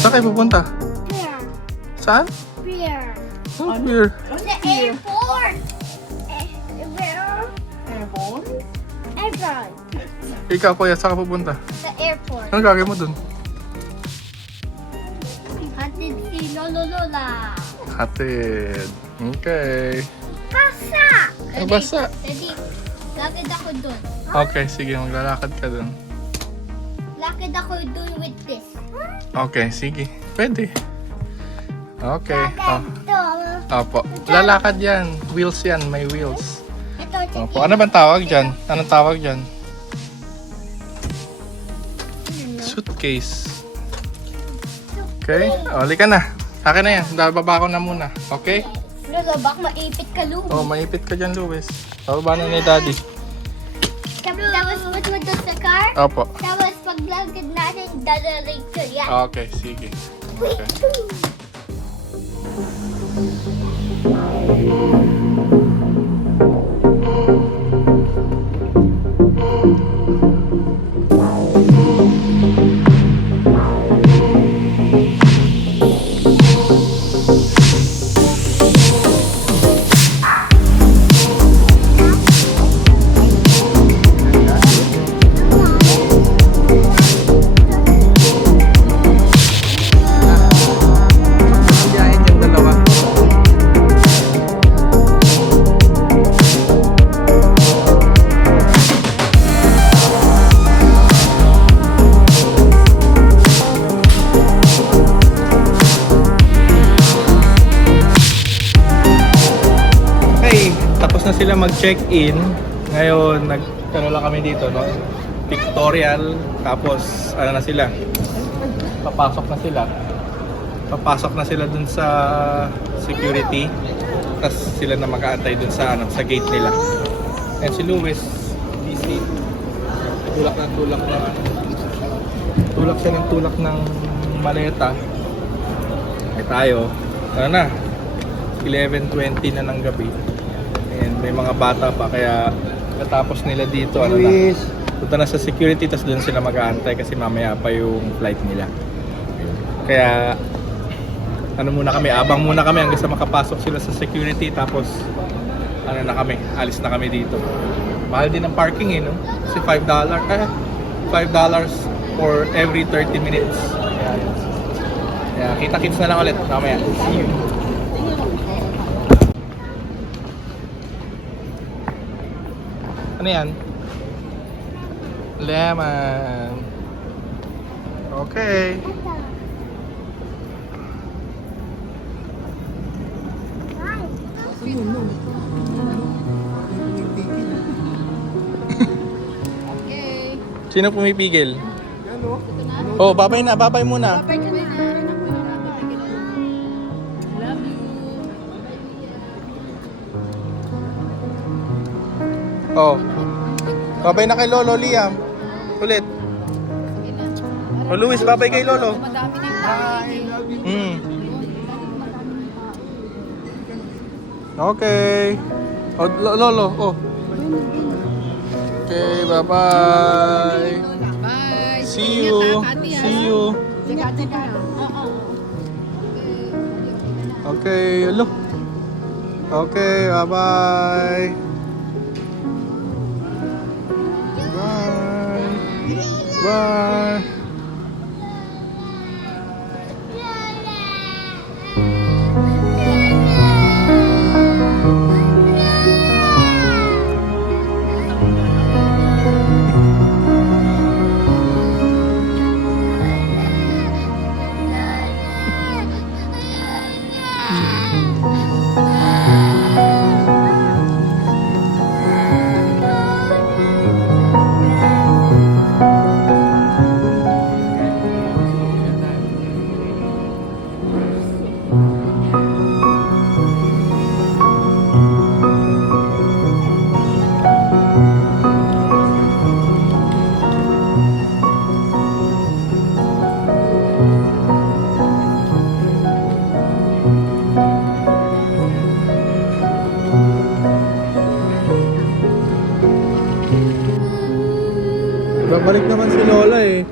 Saan kayo pupunta? Here. Saan? Here. Oh, here. The airport. Where? Airborne? Airport. Ikaw kuya, saan ka pupunta? The airport. Anong gagawin mo dun? Hatid si Lolo Lola. Hatid. Okay. Basa! Ah, basa. Daddy, lakad ako dun. Okay, sige, maglalakad ka dun. Lakad ako dun with this. Okay, sige. Pwede. Okay. Oh. Dun. Opo. Lalakad yan. Wheels yan. May wheels. Ito, Opo. Ano bang tawag dyan? Anong tawag dyan? Suitcase. Okay. O, halika na. Akin na yan. Bababa ko na muna. Okay? Lolo, bak maipit ka, Lu. Oh, maipit ka dyan, Luis. Bababa na ni Daddy. Tapos put mo dun sa car. Opo. Tapos paglagad natin, dadaling yan. Okay, sige. Okay. Biyahin yung dalawa. Okay, tapos na sila mag-check-in. Ngayon, nag-ano lang kami dito, no? Pictorial. Tapos, ano na sila? Papasok na sila. Papasok na sila dun sa security. Tapos sila na mag-aantay dun sa, ano, sa gate nila. And si Luis, busy. Tulak ng tulak ng, ano. Tulak siya ng tulak ng maleta. Eh tayo, ano na, 11:20 na ng gabi. And may mga bata pa, kaya katapos nila dito, ano na, punta na sa security, tapos doon sila mag-aantay kasi mamaya pa yung flight nila. Kaya ano muna kami, abang muna kami hanggang sa makapasok sila sa security, tapos ano na kami, alis na kami dito. Mahal din ang parking no? Kasi $5 for every 30 minutes. Kaya kita-kits na lang ulit mamaya. See you. Ano yan? Lemon. Okay. Okay. Sino pumipigil? Oh, babay na, babay muna. Babay ka na. Love you. Oh. Babay na kay Lolo Liam. Ulit. Oh, Luis, babay kay Lolo. Madami ng tayo. Okay. Oh, Lolo, oh. Okay, bye-bye. Bye. See you. See you. Teka. Oo. Okay, hello. Okay, bye-bye. Bye. Bye.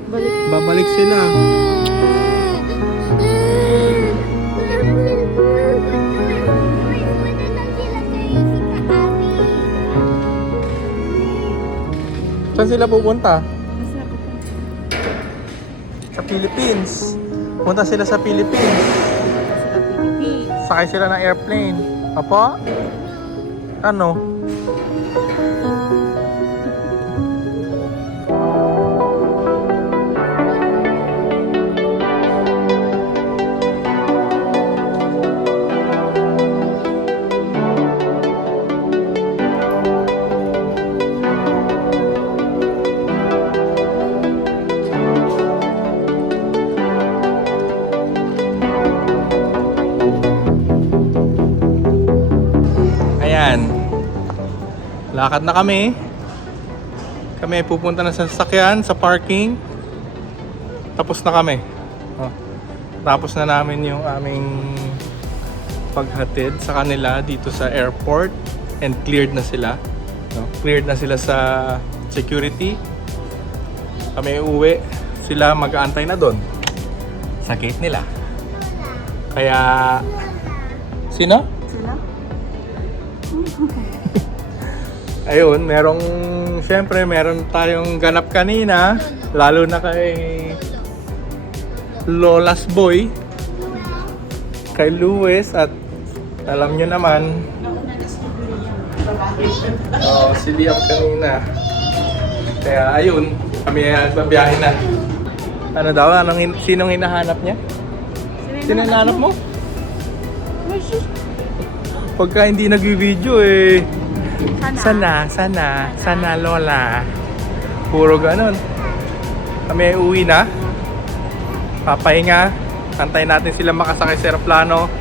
Balik. Babalik sila. Saan sila pupunta? Sa Philippines. Punta sila sa Philippines. Sakay sila ng airplane. Apa? Ano? Ayan. Lakad na kami. Kami ay pupunta na sa sasakyan, sa parking. Tapos na kami. Oh. Tapos na namin yung aming paghatid sa kanila dito sa airport. And cleared na sila. No? Cleared na sila sa security. Kami uuwi. Sila mag-aantay na doon. Sa gate nila. Kaya... Sino? Sila? Ayun, siyempre meron tayong ganap kanina, lalo na kay Lola's Boy, kay Luis, at alam nyo naman, si Liam kanina. Kaya ayun, kami ay babiyahe na. Ano daw? Sinong hinahanap niya? Sino hinahanap mo? Pagka hindi nag-video eh. Sana Lola. Puro ganon. Kami ay uwi na. Papahinga. Antay natin sila makasakay sa aeroplano.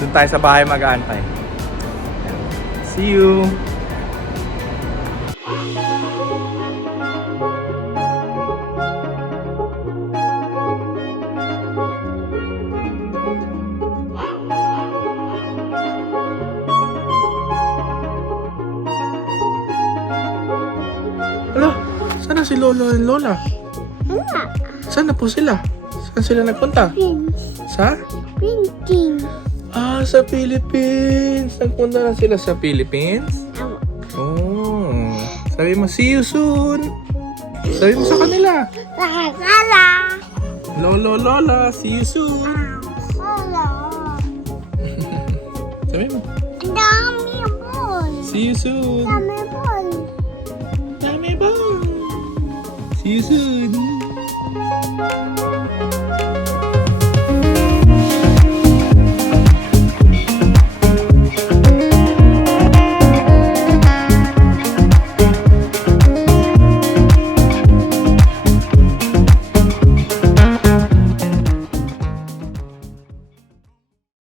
Doon tayo sa bahay mag-aantay. See you! Hala, sana si Lolo and Lola? Saan na po sila? Saan sila nagpunta? Sa? Printing. Ah, sa Philippines. Nagpunta na sila sa Philippines? Oh. Sabi mo, see you soon. Sabi mo sa kanila. Nakakala. Lolo, Lola, see you soon. Hello. Sabi mo, Ang dami po. see you soon. Dami po. Dami ba? See you soon.